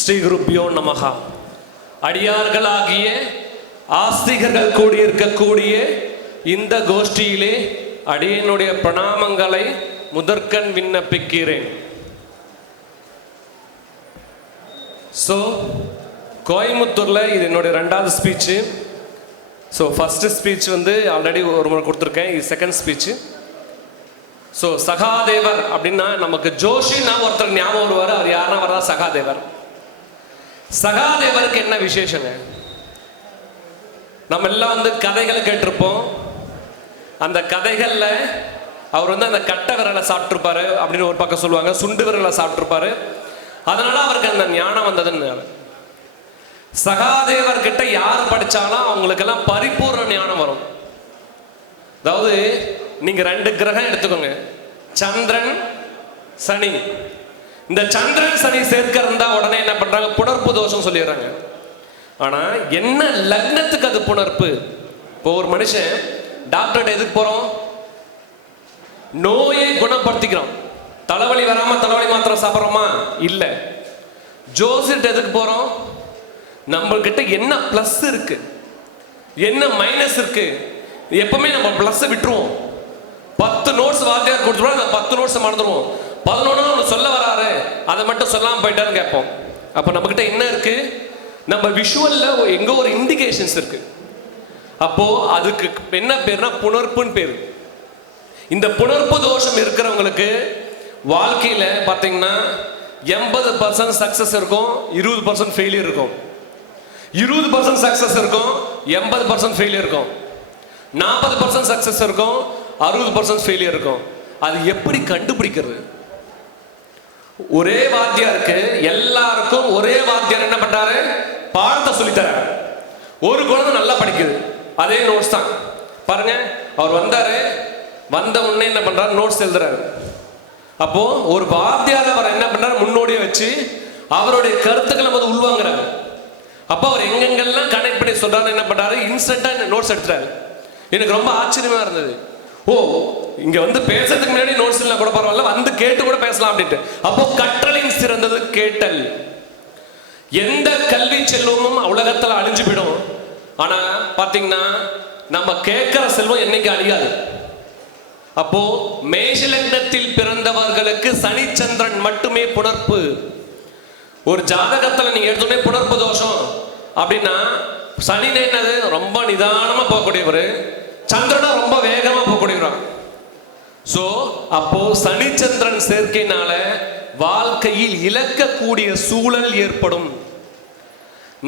ஸ்ரீ குருப்பியோ நமகா. அடியார்களாகிய ஆஸ்திகர்கள் கூடியிருக்கக்கூடிய இந்த கோஷ்டியிலே அடியனுடைய பிரணாமங்களை முதற்கண் விண்ணப்பிக்கிறேன். ஸோ கோயம்புத்தூரில் இது என்னுடைய 2வது speech. So first speech already ஒரு முறை கொடுத்துருக்கேன். இது செகண்ட் ஸ்பீச்சு. ஸோ சகாதேவர் அப்படின்னா நமக்கு ஜோஷின்னா ஒருத்தர் ஞாபகம் வருவார். அவர் யாருன்னா வரதா சகாதேவர். சகாதேவருக்கு என்ன விசேஷங்க? நம்ம எல்லாம் கதைகள் கேட்டிருப்போம். அந்த கதைகளில் அவர் அந்த கட்ட விரலை சாப்பிட்ருப்பாரு அப்படின்னு ஒரு பக்கம் சொல்லுவாங்க, சுண்டு விரலை சாப்பிட்ருப்பாரு. அதனால அவருக்கு அந்த ஞானம் வந்ததுன்னு. சகாதேவர் கிட்ட யார் படிச்சாலும் அவங்களுக்கெல்லாம் பரிபூர்ண ஞானம் வரும். அதாவது நீங்க 2 கிரகம் எடுத்துக்கோங்க, சந்திரன் சனி. இந்த சந்திரன் சனி சேர்க்க இருந்தா உடனே என்ன பண்றாங்க? புணர்ப்பு தோஷம் சொல்லிடுறாங்க. ஆனா என்ன லக்னத்துக்கு அது புணர்ப்பு? இப்போ ஒரு மனுஷன் டாக்டர்கிட்ட எதுக்கு போறோம்? நோயை குணப்படுத்திக்கிறோம். தலைவலி வராம தலைவலி மாத்திரை சாப்பிட்றோமா? இல்ல. ஜோசியர்கிட்ட எதுக்கு போறோம்? நம்மகிட்ட என்ன பிளஸ் இருக்கு, என்ன மைனஸ் இருக்கு. எப்பவுமே நம்ம பிளஸ் விட்டுருவோம். 10 நோட்ஸ் வாத்தியார் கொடுத்துருவோம், அந்த 10 நோட்ஸ் மறந்துடுவோம். 11 சொல்ல வராரு, அதை மட்டும் சொல்லாம போயிட்டாருன்னு கேட்போம். அப்ப நம்ம கிட்ட என்ன இருக்கு? நம்ம விஷுவல்ல எங்க ஒரு இண்டிகேஷன்ஸ் இருக்கு. அப்போ அதுக்கு என்ன பேர்னா புணர்ப்புன்னு பேரு. இந்த புணர்ப்பு தோஷம் இருக்கிறவங்களுக்கு வாழ்க்கையில பாத்தீங்கன்னா 80% சக்சஸ் இருக்கும், 20% ஃபெயிலியர் இருக்கும். 20% சக்சஸ் இருக்கும், 80% ஃபெயிலியர் இருக்கும். 40% சக்சஸ் இருக்கும், 60% ஃபெயிலியர் இருக்கும். அது எப்படி கண்டுபிடிக்கிறது? ஒரே வாத்தியாருக்கு எல்லாருக்கும் ஒரே வாத்தியார் என்ன பண்றாரு? பாடத்தை சொல்லித்தர. ஒரு குழந்தை நல்லா படிக்குது, அதே நோட்ஸ் தான். பாருங்க, அவர் வந்தாரு, வந்த உடனே என்ன பண்றாரு? நோட்ஸ் எழுதுறாரு. அப்போ ஒரு வாத்தியார் அவர் என்ன பண்றாரு? முன்னோடியை வச்சு அவருடைய கருத்துக்களை உள்வாங்குறாரு. அப்போ அவர் எங்கெங்கெல்லாம் கனெக்ட் பண்ணி சொல்றாரு, என்ன பண்றாரு? இன்ஸ்டன்டா நோட்ஸ் எடுத்துறாரு. எனக்கு ரொம்ப ஆச்சரியமா இருந்தது. ஓ, இங்க பேசுறதுக்கு முன்னாடி நோட்ஸ் இல்ல கூட பரவாயில்ல, கேட்டு கூட பேசலாம் அப்படின்ட்டு. அப்போ கற்றலின் சிறந்தது கேட்டல். எந்த கல்வி செல்வமும் உலகத்துல அழிஞ்சு போயிடும். ஆனா பாத்தீங்கன்னா நம்ம கேட்கிற செல்வம் என்னைக்கு அழியாது. அப்போ மேஷ லக்னத்தில் பிறந்தவர்களுக்கு சனிச்சந்திரன் மட்டுமே புணர்ப்பு. ஒரு ஜாதகத்துல நீங்க எடுத்தோடனே புணர்ப்பு தோஷம் அப்படின்னா சனி என்னது? ரொம்ப நிதானமா போகக்கூடியவர். சந்திரனா ரொம்ப வேகமா போகக்கூடியவர். சோ அப்போ சனிச்சந்திரன் சேர்க்கையினால வாழ்க்கையில் இழக்கக்கூடிய சூழல் ஏற்படும்.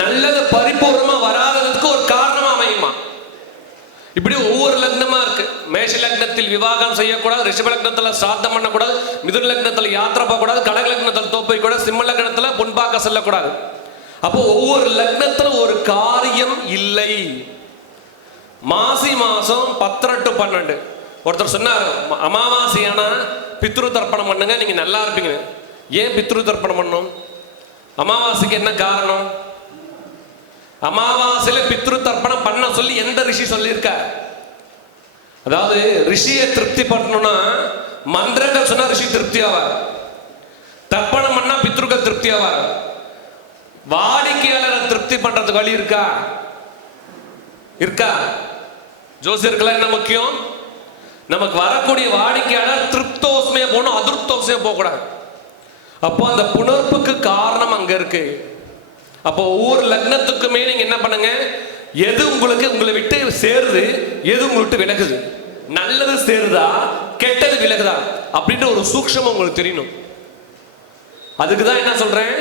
நல்லது பரிபூர்ணமா வராததுக்கு ஒரு காரணமா அமையுமா? இப்படி ஒவ்வொரு லக்னமா இருக்கு. மேஷ லக்னத்தில் விவாகம் செய்யக்கூடாது, ரிஷப லக்னத்துல சாத்தம் பண்ணக்கூடாது, மிதுன லக்னத்துல யாத்திரை போகக்கூடாது, கடக லக்னத்துல தோப்பை கூட, சிம்ம லக்னத்துல பொன்பாக்க செல்லக்கூடாது. அப்போ ஒவ்வொரு லக்னத்துல ஒரு காரியம் இல்லை. மாசி மாசம் 10 to 12 ஒருத்தர் சொன்னார், அமாவாசையானா பித்ரு தர்ப்பணம் பண்ணுங்க, நீங்க நல்லா இருப்பீங்க. ஏன் பித்ரு தர்ப்பணம் பண்ணணும்? அமாவாசைக்கு என்ன காரணம்? அமாவாசையில பித்ரு தர்ப்பணம் பண்ண சொல்லி எந்த ரிஷி சொல்லியிருக்க? அதாவது ரிஷியை திருப்தி பண்ணணும்னா மந்திரங்கள் சொன்னா ரிஷி திருப்தி ஆவார், தர்ப்பணம் பண்ணா பித்ருக்கள் திருப்தி ஆவார். வாடிக்கையாளரை திருப்தி பண்றதுக்கு வழி இருக்கா? இருக்கா? ஜோசியர்கள் என்ன முக்கியம்? நமக்கு வரக்கூடிய வாடிக்கையாளர் திருப்தோசமே போகணும், அதிருப்தோசமே போகக்கூடாது. அப்போ அந்த புணர்ப்புக்கு காரணம் அங்க இருக்கு. அப்போ ஒவ்வொரு லக்னத்துக்குமே நீங்க என்ன பண்ணுங்க? எது உங்களை விட்டு சேருது, எது உங்களை விட்டு விலகுது, நல்லது சேருதா கெட்டது விலகுதா அப்படின்ற ஒரு சூக்ஷமம் உங்களுக்கு தெரியணும். அதுக்குதான் என்ன சொல்றேன்,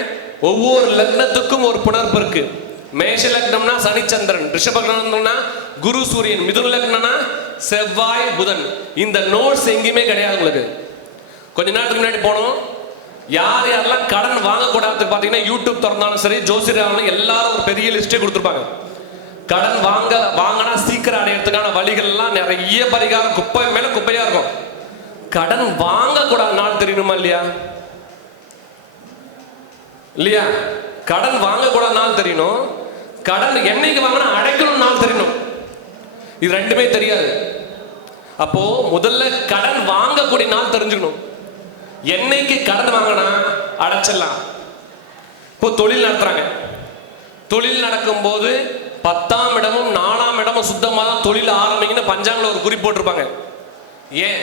ஒவ்வொரு லக்னத்துக்கும் ஒரு புணர்ப்பு இருக்கு. மேஷ லக்னம்னா சனிச்சந்திரன், ரிஷப லக்னம்னா குரு சூரியன், மிதுன லக்னம்னா செவ்வாய் புதன். இந்த நோட்ஸ் எங்கேயுமே கிடையாது உங்களுக்கு. கொஞ்ச நேரத்துக்கு முன்னாடி போனோம், யார் யாரெல்லாம் கடன் வாங்கக்கூடாது பார்த்தீங்கன்னா யூடியூப் திறந்தாலும் சரி, ஜோசியர் எல்லாரும் ஒரு பெரிய லிஸ்டே கொடுத்துருப்பாங்க. கடன் வாங்கினா சீக்கிரம் அடையறதுக்கான வழிகள் எல்லாம் நிறைய பரிகாரம், குப்பை மேல குப்பையா இருக்கும். கடன் வாங்கக்கூடாது நாள் தெரியணுமா இல்லையா? இல்லையா? கடன் வாங்கக்கூடாது நாள் தெரியணும், கடன் என்னைக்கு வாங்கினா அடைக்கணும் நாள் தெரியணும். இது ரெண்டுமே தெரியாது. அப்போ முதல்ல கடன் வாங்கக்கூடிய நாள் தெரிஞ்சுக்கணும். என்னைக்கு கடன் வாங்கினா அடைச்சிடலாம், இப்போ தொழில் நடத்துறாங்க. தொழில் நடக்கும் போது 10ஆம் இடமும் 4ஆம் இடமும் சுத்தமாக தான் தொழில் ஆரம்பிங்கன்னு பஞ்சாங்கில் ஒரு குறிப்பு போட்டிருப்பாங்க. ஏன்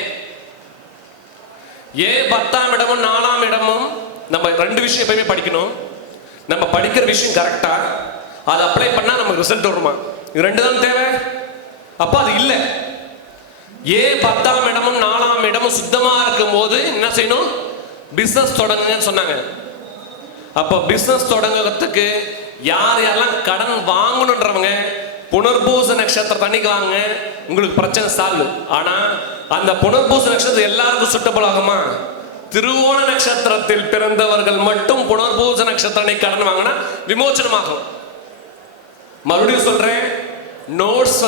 10ஆம் இடமும் 4ஆம் இடமும்? நம்ம 2 விஷயம் எப்பயுமே படிக்கணும். நம்ம படிக்கிற விஷயம் கரெக்டா, அதை அப்ளை பண்ணா நமக்கு ரிசல்ட் வருமா? இது 2 தான் தேவை. அப்போ அது இல்லை. 10ஆம் இடமும் 4ஆம் இடமும் சுத்தமா இருக்கும் போது என்ன செய்யணும்? பிசினஸ் தொடங்குங்கன்னு சொன்னாங்க. அப்போ பிசினஸ் தொடங்குறதுக்கு யார் யாரெல்லாம் கடன் வாங்கணுன்றவங்க புனர்பூச நட்சத்திரம் அன்னைக்கு வாங்க, உங்களுக்கு பிரச்சனை சால்வ். ஆனா அந்த புனர்பூச நட்சத்திரம் எல்லாருக்கும் சுட்டபுல் ஆகுமா? திருவோண நட்சத்திரத்தில் பிறந்தவர்கள் மட்டும் புனர்பூச நட்சத்திரம் கடன் வாங்கினா விமோச்சனமாகும். மறுபடியும் சொல்றேன், நோட்ஸ்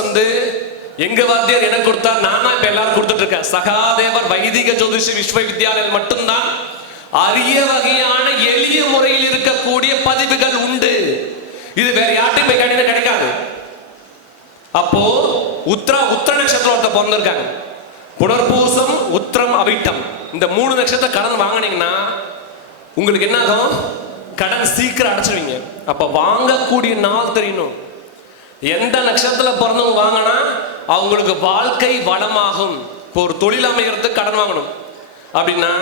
எங்க வாத்தியார் எனக்கு கொடுத்தா, நானா இப்ப எல்லாரும் கொடுத்துட்டு இருக்கேன். சகாதேவர் வைதிக ஜோதிஷ விஸ்வவித்யாலயம் மட்டும்தான் அரிய வகையான எளிய முறையில் இருக்கக்கூடிய பதிவுகள் உண்டு. இது வேற யார்ட்டையும் போய் கேட்டீங்கன்னா கிடைக்காது. அப்போ உத்திர நட்சத்திரம் ஒருத்த பிறந்திருக்காங்க. புனர்பூசம், உத்திரம், அவிட்டம், இந்த 3 நட்சத்திரம் கடன் வாங்கினீங்கன்னா உங்களுக்கு என்ன ஆகும்? கடன் சீக்கிரம் அடைச்சிருவீங்க. அப்ப வாங்கக்கூடிய நாள் தெரியணும். எந்த நட்சத்திரத்தில் பிறந்தவங்க வாங்கினா அவங்களுக்கு வாழ்க்கை வளமாகும். இப்போ ஒரு தொழில் அமைகிறதுக்கு கடன் வாங்கணும் அப்படின்னா,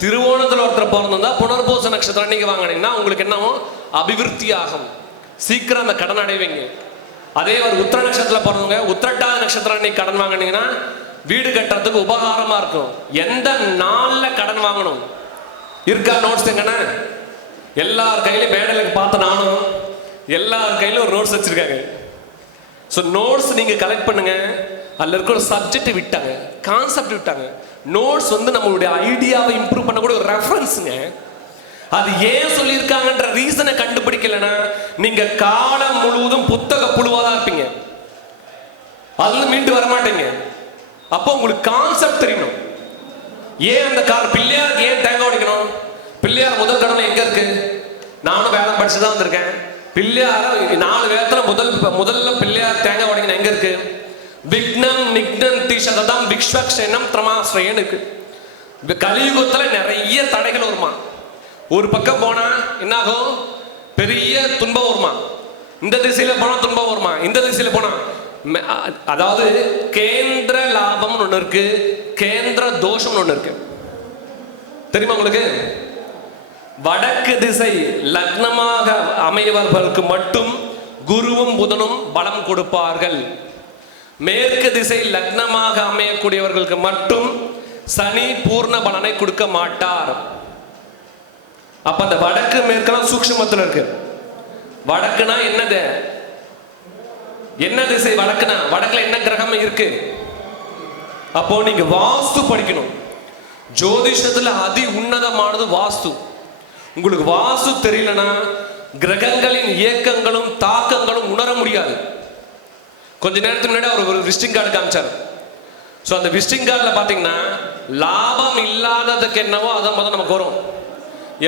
திருவோணத்தில் ஒருத்தர் பிறந்திருந்தா புனர்பூச நட்சத்திரம் அன்னைக்கு வாங்கினீங்கன்னா உங்களுக்கு என்னவும்? அபிவிருத்தி ஆகும், சீக்கிரம் அந்த கடன் அடைவீங்க. அதே ஒரு உத்திர நட்சத்திரத்தில் பிறந்தவங்க உத்திரட்டாத நட்சத்திரம் அன்னைக்கு கடன் வாங்கினீங்கன்னா வீடு கட்டுறதுக்கு உபகாரமா இருக்கும். எந்த நாள்ல கடன் வாங்கணும் இருக்கா? நோட்ஸ் எங்கன்னா எல்லார் கையிலும் மேடலுக்கு பார்த்த நானும் எல்லார் கையிலும் ஒரு நோட்ஸ் வச்சிருக்காங்க. ஸோ நோட்ஸ் நீங்க கலெக்ட் பண்ணுங்க. அதில் இருக்கிற ஒரு சப்ஜெக்ட் விட்டாங்க, கான்செப்ட் விட்டாங்க. நோட்ஸ் நம்மளுடைய ஐடியாவை இம்ப்ரூவ் பண்ணக்கூடிய ஒரு ரெஃபரன்ஸுங்க. அது ஏன் சொல்லியிருக்காங்கன்ற ரீசனை கண்டுபிடிக்கலன்னா நீங்க காலம் முழுவதும் புத்தக புழுவாதான் இருப்பீங்க, அதுல மீண்டு வர மாட்டீங்க. அப்போ உங்களுக்கு கான்செப்ட் தெரியணும். ஏன் அந்த பிள்ளையாருக்கு ஏன் தேங்காய் உடைக்கணும்? பிள்ளையார் முதல் கடவுள் எங்க இருக்கு? நானும் வேலை படிச்சுதான் வந்திருக்கேன். பிள்ளையார 4 வேதத்துல முதல்ல பிள்ளையார் தேங்காய் உடைக்கணும் எங்க இருக்கு? விக்னம் நிக்னந்தி சததம் விக்ஷ்வக்ஷேனம் த்ரமாஸ்ரயன் இருக்கு. கலியுகத்துல நிறைய தடைகள் வருமா. ஒரு பக்கம் போனா என்னாகும்? பெரிய துன்பம் வருமா. இந்த திசையில போனா துன்பம் வருமா, இந்த திசையில போனா. அதாவது கேந்திர லாபம் ஒண்ணு இருக்கு, கேந்திர தோஷம் ஒண்ணு இருக்கு. தெரியுமா உங்களுக்கு? வடக்கு திசை லக்னமாக அமைவர்களுக்கு மட்டும் குருவும் புதனும் பலம் கொடுப்பார்கள். மேற்கு திசை லக்னமாக அமையக்கூடியவர்களுக்கு மட்டும் சனி பூர்ண பலனை கொடுக்க மாட்டார். அப்ப அந்த வடக்கு மேற்கெல்லாம் சூக்ஷ்மத்துல இருக்கு. வடக்குனா என்னது? என்ன திசை வடக்குனா? வடக்குல என்ன கிரகம் இருக்கு? அப்போ நீங்க வாஸ்து படிக்கணும். ஜோதிஷத்துல அதி உன்னதமானது வாஸ்து. உங்களுக்கு வாஸ்து தெரியலனா கிரகங்களின் இயக்கங்களும் தாக்கங்களும் உணர முடியாது. கொஞ்ச நேரத்துக்கு முன்னாடி அவர் ஒரு விசிட்டிங் கார்டு காமிச்சார். ஸோ அந்த விசிட்டிங் கார்டில் பார்த்தீங்கன்னா லாபம் இல்லாததுக்கு என்னவோ அதை முதல் நமக்கு வரும்.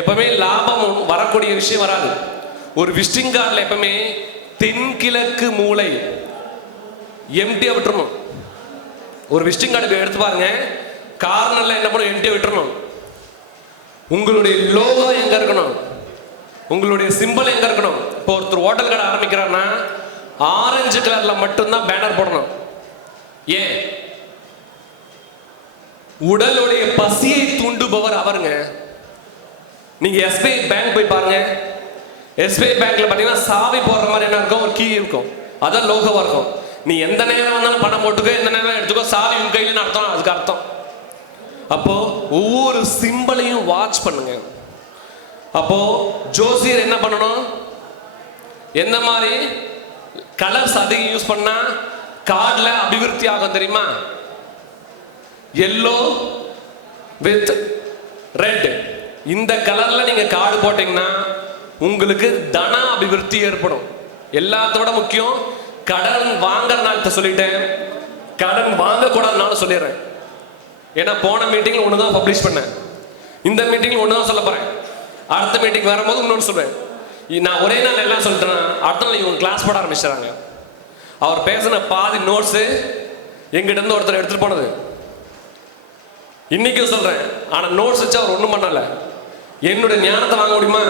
எப்பவுமே லாபம் வரக்கூடிய விஷயம் வராது. ஒரு விசிட்டிங் கார்டில் எப்பவுமே தென்கிழக்கு மூலை எம்டியா விட்டுறணும். ஒரு விசிட்டிங் கார்டு எடுத்து பாருங்க, கார்னர்ல என்ன பண்ணும்? எம்டியா விட்டுறணும். உங்களுடைய லோகோ எங்க இருக்கணும்? உங்களுடைய சிம்பிள் எங்க இருக்கணும்? இப்போ ஒருத்தர் ஹோட்டல் கடை ஆரம்பிக்கிறார்னா ஆரஞ்சு கலர்ல மட்டும்தான் பேனர் போடணும். ஏன்? உடலுடைய பசியை தூண்டுபவர் அவருங்க. நீங்க எஸ்பிஐ பேங்க் போய் பாருங்க. எஸ்பிஐ பேங்க்ல பாத்தீங்கன்னா சாவி போடுற மாதிரி என்ன இருக்கும்? ஒரு கீ இருக்கும், அதான் லோகோவா இருக்கும். நீ எந்த நேரம் வந்தாலும் பணம் போட்டுக்கோ, எந்த நேரம் எடுத்துக்கோ, சாவி உன் கையில அர்த்தம், அதுக்கு அர்த்தம். அப்போ ஒவ்வொரு சிம்பிளையும் வாட்ச் பண்ணுங்க. அப்போ ஜோசியர் என்ன பண்ணணும்? எந்த மாதிரி கலர்ஸ் அதிகம் யூஸ் பண்ணா கார்டுல அபிவிருத்தி ஆகும் தெரியுமா? எல்லோ வித் ரெட், இந்த கலர்ல நீங்க கார்டு போட்டீங்கன்னா உங்களுக்கு தன அபிவிருத்தி ஏற்படும். எல்லாத்தோட முக்கியம் கடன் வாங்கறதுனால சொல்லிட்டேன், கடன் வாங்கக்கூடாதுனால சொல்லிடுறேன். ஏன்னா போன மீட்டிங்ல ஒண்ணுதான் பப்ளிஷ் பண்ணேன், இந்த மீட்டிங்ல ஒண்ணுதான் சொல்ல போறேன், அடுத்த மீட்டிங் வரும்போது இன்னொன்னு சொல்றேன். நான் ஒரே நாள் எல்லாம் சொல்லிட்டேன், அடுத்த நாள் இவங்க கிளாஸ் போட ஆரம்பிச்சாங்க. அவர் பேசின பாதி நோட்ஸ் எங்கிட்ட இருந்து ஒருத்தர் எடுத்துட்டு போனது. இன்னைக்கும் சொல்றேன், ஆனா நோட்ஸ் வச்சு அவர் ஒண்ணும் பண்ணல. என்னுடைய ஞானத்தை வாங்க முடியுமா?